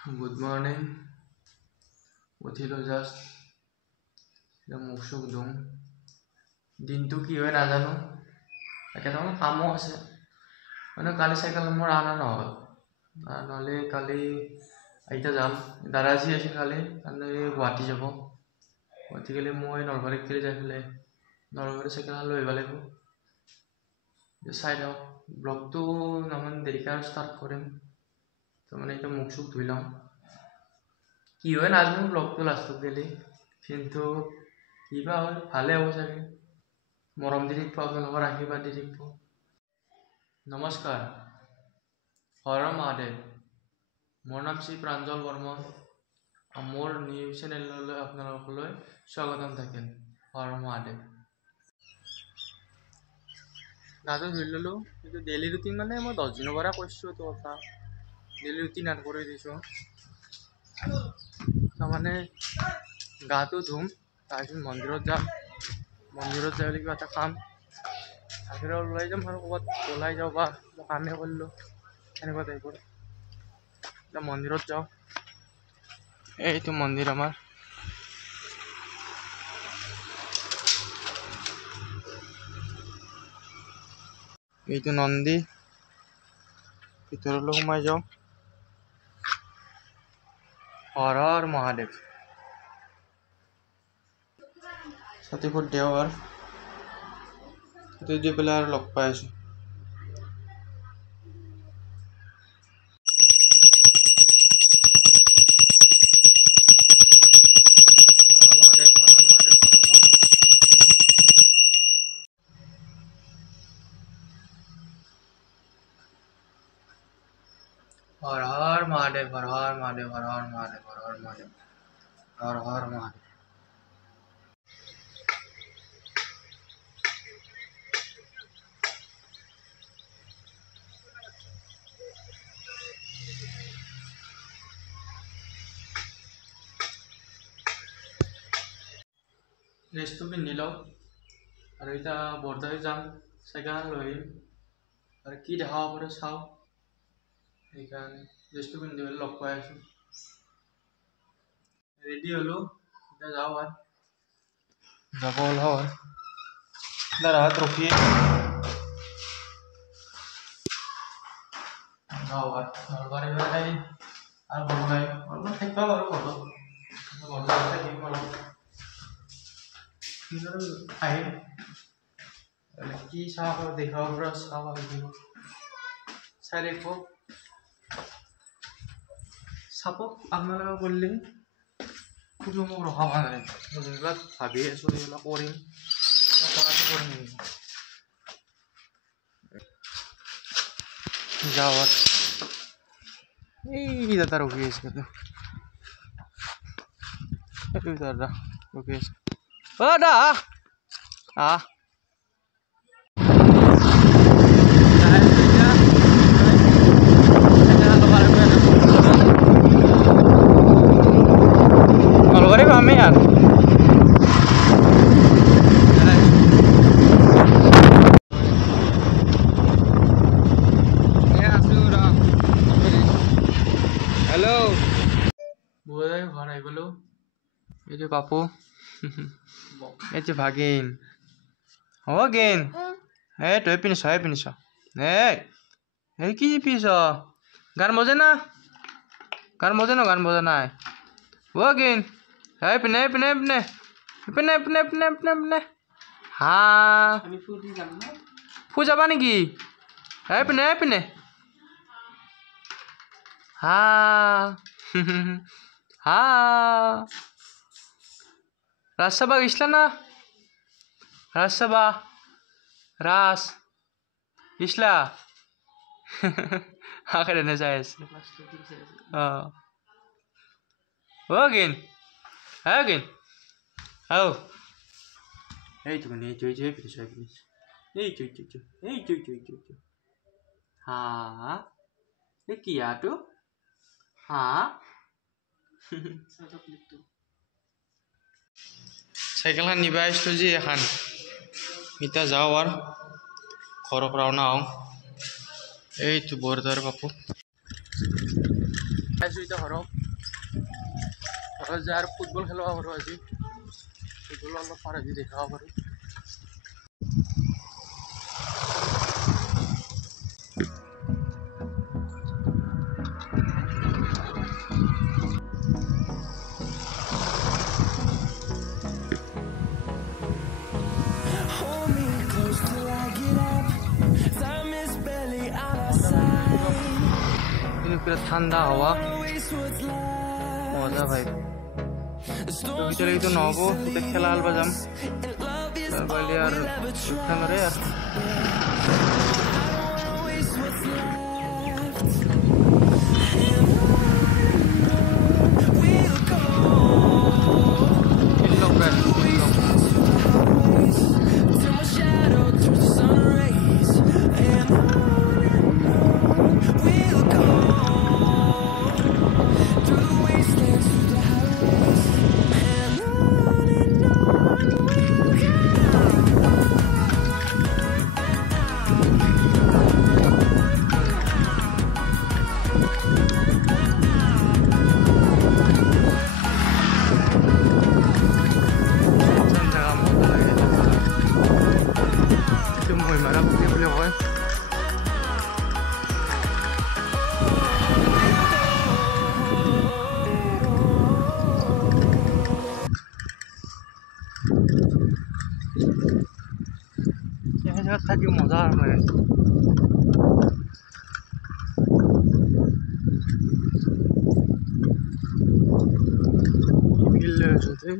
Good morning. উঠিলো just মুখ চুখ ধুম দিনটো কি হয় নাজানো কেইটামান কামো আছে মানে কালি চাইকেল মোৰ অনা নহ'ল নহ'লে কালি এতিয়া যাম দাদাজি আছে কালি মানে গুৱাহাটী যাব গুৱাহাটী গ'লে মই নলবাৰীত গ'লে যাই পেলাই নলবাৰী চাইকেলখন লৈ আহিব লাগিব চাই লওঁ ব্লগটো অলপমান দেৰিকৈ আৰু ষ্টাৰ্ট কৰিম তো মানে এতিয়া মুখ চুখ ধুই লওঁ কি হয় নাজানো ব্লগটো লাষ্টত গ'লে কিন্তু কিবা হয় ভালে হ'ব চাগে মৰম দি থাকিব আপোনালোকৰ আশীৰ্বাদ দি থাকিব নমস্কাৰ হৰ মহাদেৱ মোৰ নাম শ্ৰী প্ৰাঞ্জল বৰ্মন মোৰ নিউজ চেনেললৈ আপোনালোকলৈ স্বাগতম থাকিল হৰ মহাদেৱ গাটো ধুই ল'লোঁ কিন্তু ডেইলি ৰুটিন মানে মই 10 দিনৰ পৰা কৰিছোঁ এইটো কথা ডেইলি ৰুটিন আৰ্ট কৰি দিছোঁ তাৰমানে গাটো ধুম তাৰপিছত মন্দিৰত যাম মন্দিৰত যাই কিবা এটা কাম তাৰপিছত ওলাই যাম আৰু ক'ৰবাত ওলাই যাওঁ বা কামেই কৰিলোঁ এনেকুৱা টাইপৰ এতিয়া মন্দিৰত যাওঁ এইটো মন্দিৰ আমাৰ এইটো নন্দী ভিতৰলৈ সোমাই যাওঁ হৰ হৰ মহাদেৱ সতীপুৰ দেওবাৰ সেইটো দি পেলাই আৰু লগ পাই আছোঁ हर हर महादेव हर हर महादेव हर हर महादेव हर हर महादेव हर हर महादेव ड्रेसটো পিন্ধি লওঁ আৰু এতিয়া বৰদৈ যাম চাইকেলখন লৈ আহিম আৰু কি দেখাব পাৰে চাওঁ সেইকাৰণে ड्रेसটো পিন্ধি পেলাই লগ পাই আছোঁ ৰেডি হ'লোঁ এতিয়া যাওঁ আৰু যাব ওলাওঁ আৰু দাদাহঁত ৰখি যাওঁ আৰু নলবাৰী পেলাই আৰু বৰদৈ অলপমান থাকিব বাৰু ঘৰত বৰদৈ থাকিম অলপ আহিম কি চাব দেখাব পৰা চাব আহিব চাই দেখব চাপক আপোনালোকে কৰিলে কোনো মোক ৰখাব নোৱাৰে মই যোনবিলাক ভাবি আছোঁ সেইবিলাক কৰিম কৰাটো কৰিম যাওঁ আৰু এই দাদা ৰখি আছে এইটো দাদা ৰখি আছে অ দাদা আহ নলবাৰী পামেই আৰু হেল্ল' বৌদাই ঘৰ আহি গ'লোঁ এইটো পাপু এইটো ভাগিন হ'ব গেন এই তই পিন্ধিছ এই কি পিছ গান বজে না গান বজে নাই ও গেন এই পিনে হা ফু যাবা নেকি এই পিনে হা হা ৰাজসভা গৈছিলা না ৰাজসভা ৰাজ গৈছিলা আখেৰে চাই আছে অ গেন আও এইটো হা এই কি আটো হা চাইকেলখন নিব আহিছিলোঁ যে এখন এতিয়া যাওঁ আৰু ঘৰৰ ৰাওনা হওঁ এইটো বৰদৈৰ পাপু আছোঁ এতিয়া ঘৰত যায় আৰু ফুটবল খেলিব পাৰোঁ আজি ফুটবল অলপ পাৰ আজি দেখাব পাৰোঁ पूरा ठंडा हवा मजा भाई तो तो नहबो खेला आलबा जाम यार यार থাকি মজা মানে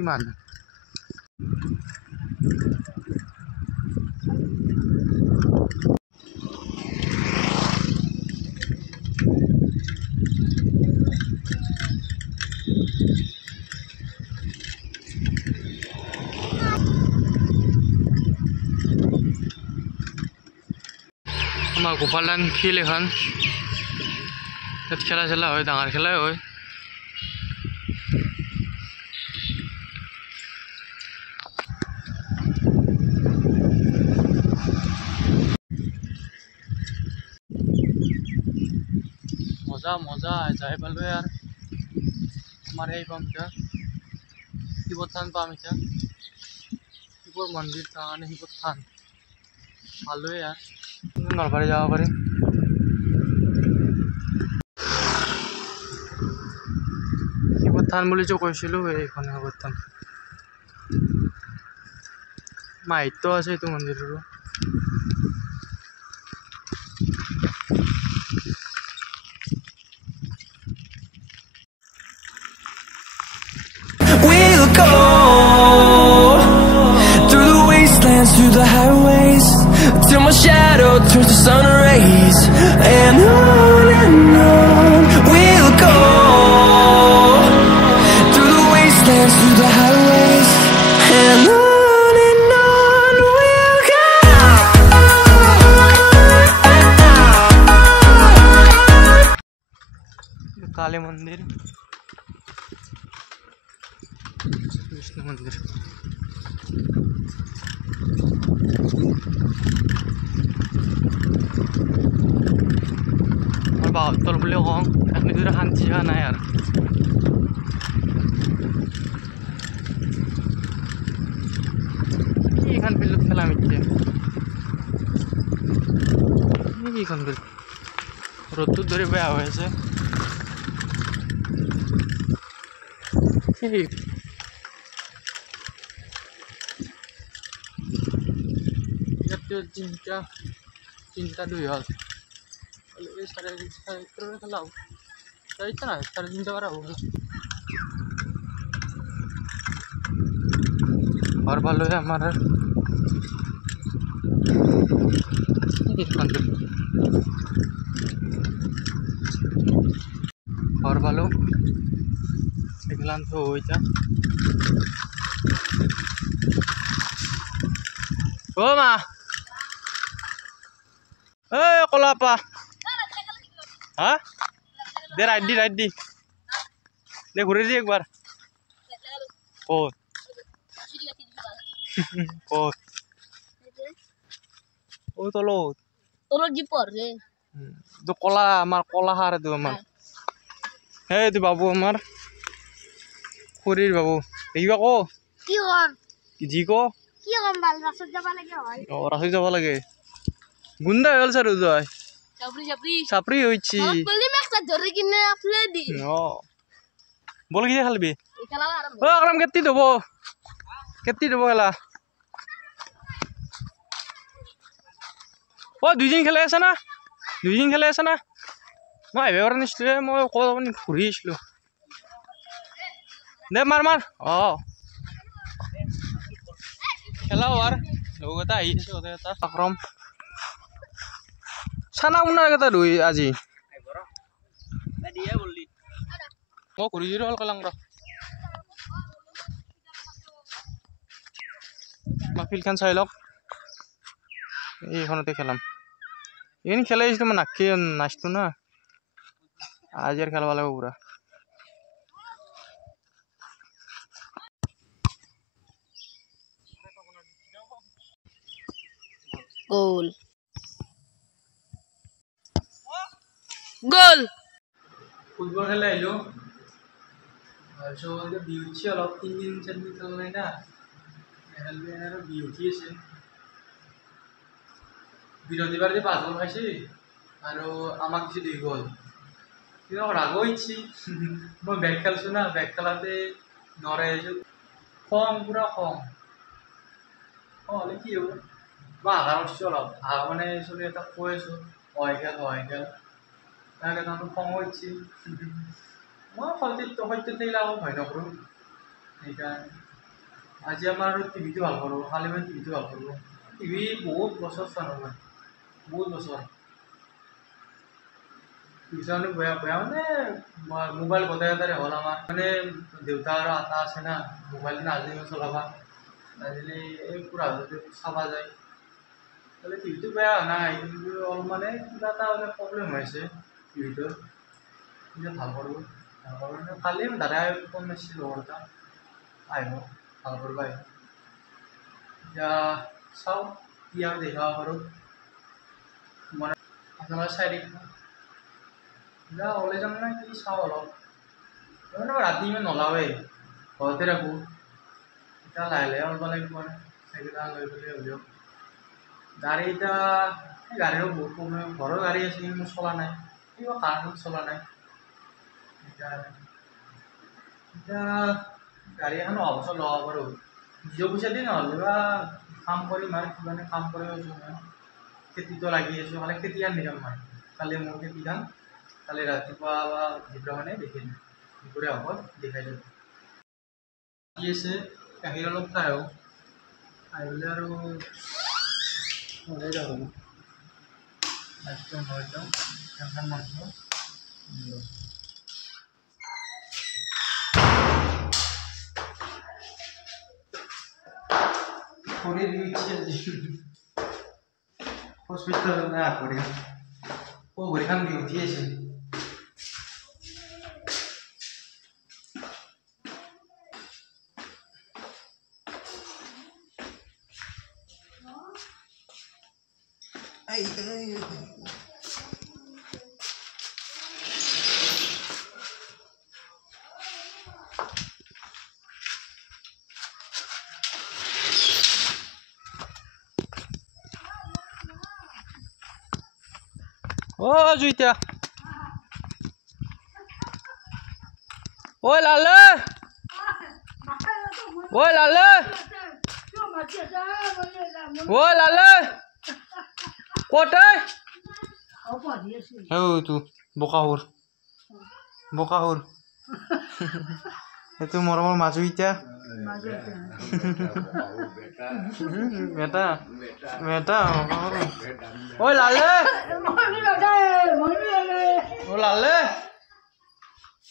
ইমান আমাৰ গোপালদান ফিল্ড এখন তাত খেলা চেলা হয় ডাঙৰ খেলাই হয় মজা মজা যাই পালো यार আমাৰ এই পাম এতিয়া শিৱ থান পাম এতিয়া শিৱৰ মন্দিৰ কাৰণে শিৱ থান ভালোই यार নলবাৰী যাব পাৰি শিৱ থান বুলি যে কৈছিলো এইখন শিৱ থান মাহিত্য আছে এইটো মন্দিৰৰো through the highways till my shadow turns to sun rays and on we'll go through the wastelands through the highways and on we'll go काली मंदिर विष्णु मंदिर বাহত্তৰ বুলি কওঁ এখনি যদি শান্তি হোৱা নাই আৰু এইখন ফিল্ডত খেলাম এতিয়া এইখন ফিল্ড ৰ'দটোত ধৰি বেয়া হৈ আছে ইয়াতে তিনটা দুই হ'ল साढ़े खेलाओ इतना साढ़े 3 बार और भालो है हमारा और भालो এগুলান তো ওইটা ও মা এই কলাপা हाँ दे राइट दी दे घुरे दी एक बार ओ ओ ओ तलो जीपर रे दो कोला हमार कोला हारे दो हमार Hey, tu babu amar. Kurir babu. Dekiba ko. কি কম Ji ko. কি কম ভাল রাস্তাত যাব লাগে হয় Oh, rasik jaba lage. Gunda hol sar ujoy. Chapri Chapri Sapri hoichi. বলি মেকটা ধরে কিনে আপলে দি Oh. Bol ki khalbi. এই খেলা আরম্ভ Oh, akram ketti dobo. Ketti dobo khala. Oh, দুইজন খেলে আছে না? দুইজন খেলে আছে না? মই এবাৰ নিছিলো মই ক'বানি ঘূৰি আছিলো। দে মাৰ মাৰ। খেলা হোৱাৰ লগ এটা আহি আছে ওতে এটা আকৰম। চানা উনাৰ এটা দুই আজি। মই ঘূৰি জুৰি হল কলাং ৰ। মাহফিলখন চাই লওক। এইখনতে খেলাম। এইখিনি খেলাই আহিছিলো মই নাচতো না। আজি আর খেলবা লাগবো পুরা। গোল গোল ফুটবল খেলে আহিলো। তাৰপিছত বিউটি অলপ 3 দিন 4 দিন খেলা নাই না। খেলবে আৰু বিউটি আছে। বিৰতিবাৰ যে 5 গোল খাইছে আৰু আমাক দিছে 2 গোল। কিন্তু ৰাগ হইছি। মই বেক খেলছো না, বেক খেলাতে নৰে খং পুরা খং। হলে কি হব? বা আঘাত করছি অলপ। মানে চলি এটা কৈ আছো হয় খেল। তাকে তখন খং হচ্ছে। মই সত্য থাকিলে আকৌ ভয় নকৰো। সেইকাৰণে আজি আমাৰ টিভিটো ভাল কৰো। কালি মই টিভিটো ভাল কৰো। টিভি বহুত বছৰ চালো মই। বহুত বছৰ। টিউচন বেয়া মানে মোবাইল গোটাই এটাৰে হ'ল আমাৰ। মানে দেউতা আৰু আটা আছে না, মোবাইল নাজিলে চলাবা। নাজিলে এই পুৰা চাবা যায়। তাহলে টিভিটো বেয়া নাই, কিন্তু অলপ মানে কিবা এটা প্ৰব্লেম হৈছে টিভিটোৰ। ভাল কৰোঁ। কালি দাদাই ফোন মাৰিছিল লগৰ এটা। আহিব ভাল কৰিব আহিব। এতিয়া চাওঁ কি আৰু দেখাব পাৰোঁ। মানে আপোনালোকে চাই দিব। এতিয়া ওলাই যাম নে কি চাওঁ অলপ। মানে ৰাতি ইমান নোলাওৱেই, ঘৰতে ৰাখোঁ। এতিয়া লাহে লাহে ওলাব লাগিব আৰু চাইকেলখন লৈ পেলাই হ'লেও। গাড়ী এতিয়া গাড়ীৰো বহুত প্ৰব্লেম। ঘৰৰ গাড়ী আছে কিন্তু মোৰ চলা নাই। কিবা কাৰণত চলা নাই। এতিয়া গাড়ী এখন অহা বছৰ ল'ব পাৰোঁ। নিজৰ পইচা দি নহ'লে বা কাম কৰিম আৰু কিবা কাম কৰি আছোঁ মই। খেতিটো লাগি আছোঁ। খালি খেতিখন দেখাম মই। কালি মোৰ খেতিখন কালি ৰাতিপুৱা বা দুপৰীয়া দেখিম। দুপৰীয়া হ'ব দেখাই দিম। কি আছে গাখীৰ অলপ খাই আহোঁ। আহিলে আৰু ওলাই যাব লাগিব। লাইটটো লৈ যাওঁ। ফেনখন মাৰিব। ভৰি দিছে আজি। হস্পিটেল নাই ভৰিখন। ভৰিখন বিউটি আছে। Oh, Juita. Oi, Lale. Oi, Lale. Oi, Lale. Kotai. Oh, tu Bokahur. Bokahur. Itu moro-moro maju Juita. Beta. Beta. Oi, Lale. Oh, Lale.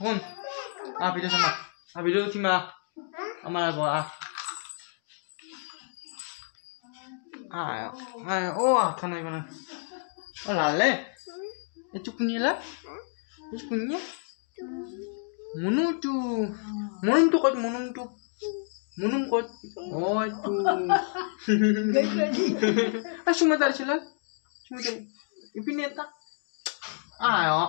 Hun. Video sama. Video tima. Amar go oh, kana ibana. Oh, Lale. Itu punya lah. Itu punya. Munum tu kot munum tu. Munum kot. Oh, itu. Cuma tadi sila. Cuma tadi. Ipineta.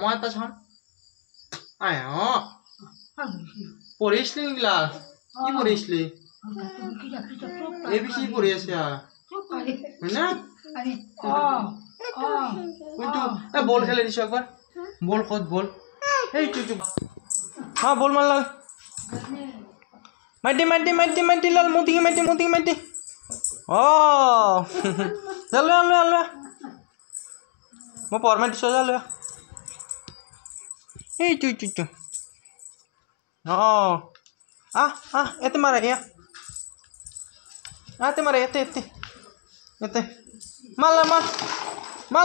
Mau atas han. আয় পঢ়িছিলি নেগিলা কি পঢ়িছিলি ABC পঢ়ি আছে হয় না কোনটো বল খেলে দিছো একবার বল কত বল এই চুচু হ্যাঁ বল মারলাল মাইটি লাল মুতি ও চলো আলো মই পরমাই দিছো যা লৈ এই চুচু এতে মারা ইয়া এতে মারা এতে মাল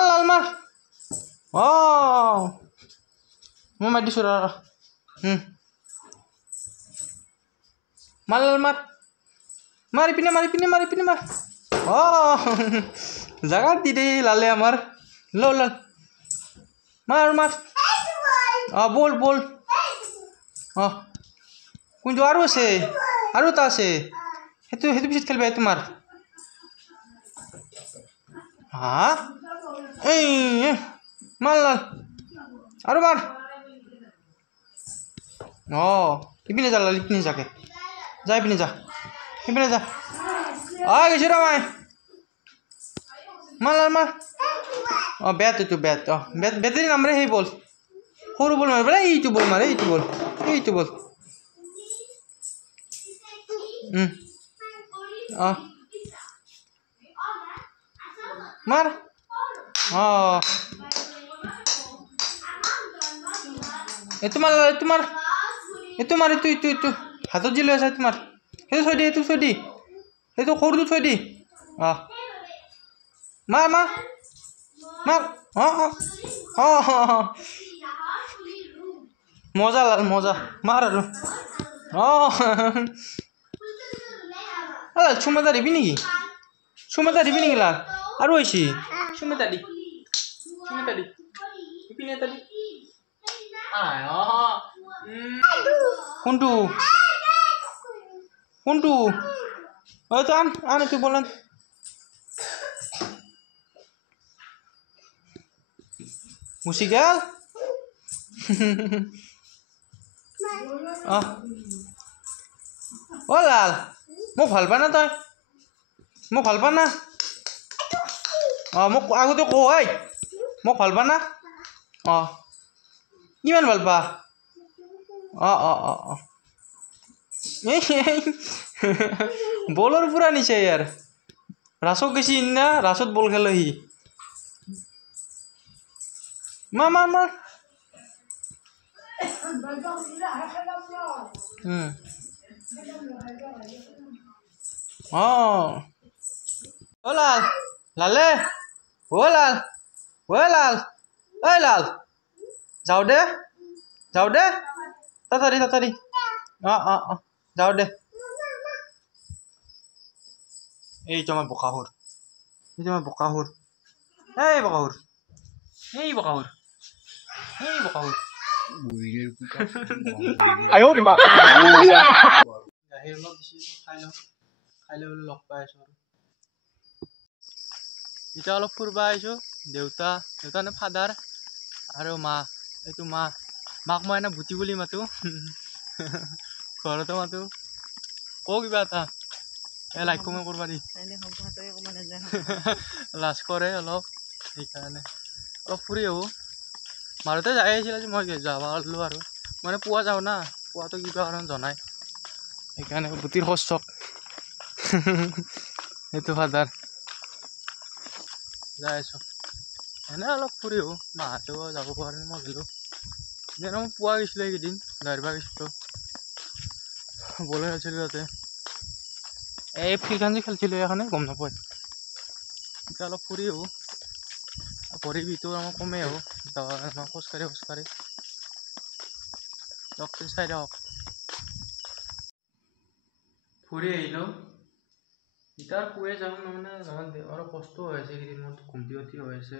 লাল মার ও মই মার দিছো মাল লাল মারি পিনে মার ও জাগা দি দে লালে আমার লাল মার বল কোনটো আৰু আছে আৰু এটা আছে সেইটো পিছত খেলিবা তোমাৰ হা এই মাৰ লাল আৰু মাৰ ইপিনে যা লাল ইপিনে যাকে যা ইপিনে যা গৈছো ৰ মাই মাৰ লাল মাৰ বেট এইটো বেটেৰী নামৰে সেই বল সৰু বল মাৰিব এইটো বল মাৰে এইটো বল মাৰ এইটো হাতত যি লৈ আছে তোমাৰ সেইটো থৈ দি সেইটো সৰুটো থৈ দি মাৰ মজা লাল মজা মাৰ আৰু চুমা দিবি নেকি লাল আৰু হৈছে চুমা দি ইপিনে এটা দি কোনটো তো আন তুই বলেন মুচি গেল লাল মোক ভাল পা না তই মোক ভাল পা না মোক আগতে কয় মোক ভাল পা না কিমান ভাল পা বলৰ পুৰা নিচে ইয়াৰ ৰাসক গেছি না ৰাসত বল খেলে সি মাৰ লালে লাল যাও দে তাড়াতাড়ি যাও দে এই আমাৰ বোকাহুৰ এই বোকাহুৰ আয় ওৰে মা গাখীৰ অলপ দিছি খাই লৈ লগ পাই আছো এতিয়া অলপ ফুৰবা আহিছো দেউতা নে ফাদাৰ আৰু মা এইটো মাক মই এনে ভুটি বুলি মাতো ঘৰতো মাতো কিবা এটা লাইক কমেণ্ট কৰবা দি লাজ কৰে অলপ সেইকাৰণে অলপ ফুৰি আহো মাৰুতে যাই আহিছিল আজি মই যাবা ওলো আৰু মানে পুৱা যাওঁ না পুৱাটো কিবা কাৰণ জনাই সেইকাৰণে বুটিৰ শস্যক সেইটো ফাদাৰ যাই আছো এনে অলপ ফুৰি আহো মাহঁতেও যাব পৰা নাই মই গ'লো যেনে মই পুৱা গৈছিলোঁ এইকেইদিন গাড়ীবা গৈছিলোঁ বলে খেলিছিলোঁ তাতে এই ফিল্ডখন যে খেলিছিলোঁ এখনে গম নাপায় এতিয়া অলপ ফুৰি আহো ভৰি বিটো আমাৰ কমেই আহো খোজকাঢ়ি ডক্টৰ চাই দিয়ক ফুৰি আহিলোঁ এতিয়া পুৱে যাওঁ মানে অলপ কষ্ট হৈ আছে এইকেইদিন মোৰ ঘুমটি হৈ আছে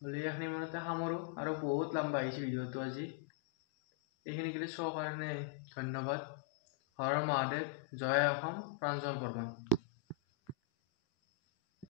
হ'লে এইখিনি মানতে সামৰোঁ আৰু বহুত লম্বা আহিছে ভিডিঅ'টো আজি এইখিনিকেইটা চোৱাৰ কাৰণে ধন্যবাদ হৰ মহাদেৱ জয় অসম প্ৰাঞ্জল বৰ্মন